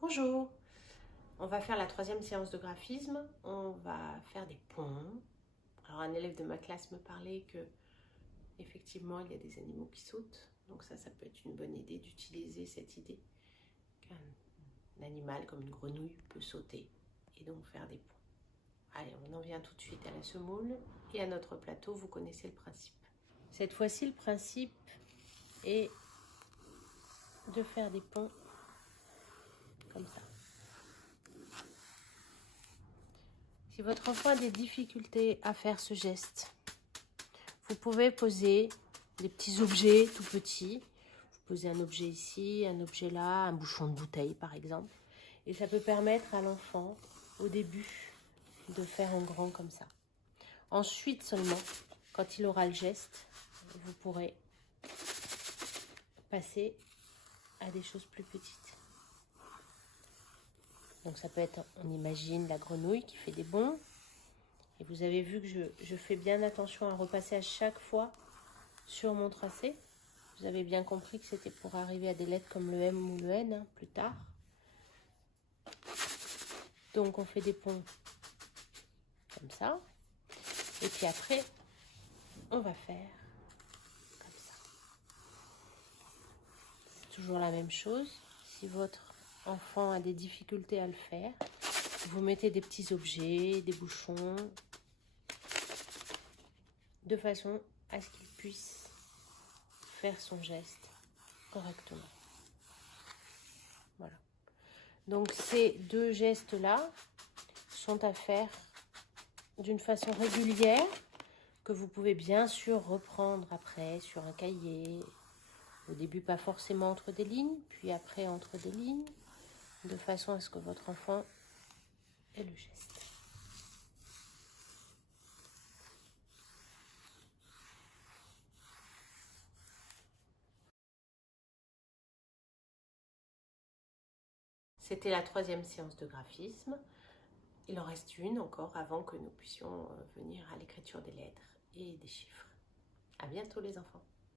Bonjour, on va faire la troisième séance de graphisme. On va faire des ponts. Alors un élève de ma classe me parlait que effectivement il y a des animaux qui sautent. Donc ça peut être une bonne idée d'utiliser cette idée qu'un animal comme une grenouille peut sauter et donc faire des ponts. Allez, on en vient tout de suite à la semoule et à notre plateau. Vous connaissez le principe. Cette fois-ci, le principe est de faire des ponts comme ça. Si votre enfant a des difficultés à faire ce geste, vous pouvez poser des petits objets tout petits. Vous posez un objet ici, un objet là, un bouchon de bouteille par exemple. Et ça peut permettre à l'enfant, au début, de faire un grand comme ça. Ensuite seulement, quand il aura le geste, vous pourrez passer à des choses plus petites. Donc ça peut être, on imagine la grenouille qui fait des bonds. Et vous avez vu que je fais bien attention à repasser à chaque fois sur mon tracé. Vous avez bien compris que c'était pour arriver à des lettres comme le M ou le N hein, plus tard. Donc on fait des ponts comme ça. Et puis après, on va faire comme ça. C'est toujours la même chose. Si votre enfant a des difficultés à le faire, vous mettez des petits objets, des bouchons, de façon à ce qu'il puisse faire son geste correctement. Voilà. Donc ces deux gestes-là sont à faire d'une façon régulière, que vous pouvez bien sûr reprendre après sur un cahier. Au début, pas forcément entre des lignes, puis après entre des lignes, de façon à ce que votre enfant ait le geste. C'était la troisième séance de graphisme. Il en reste une encore avant que nous puissions venir à l'écriture des lettres et des chiffres. À bientôt les enfants.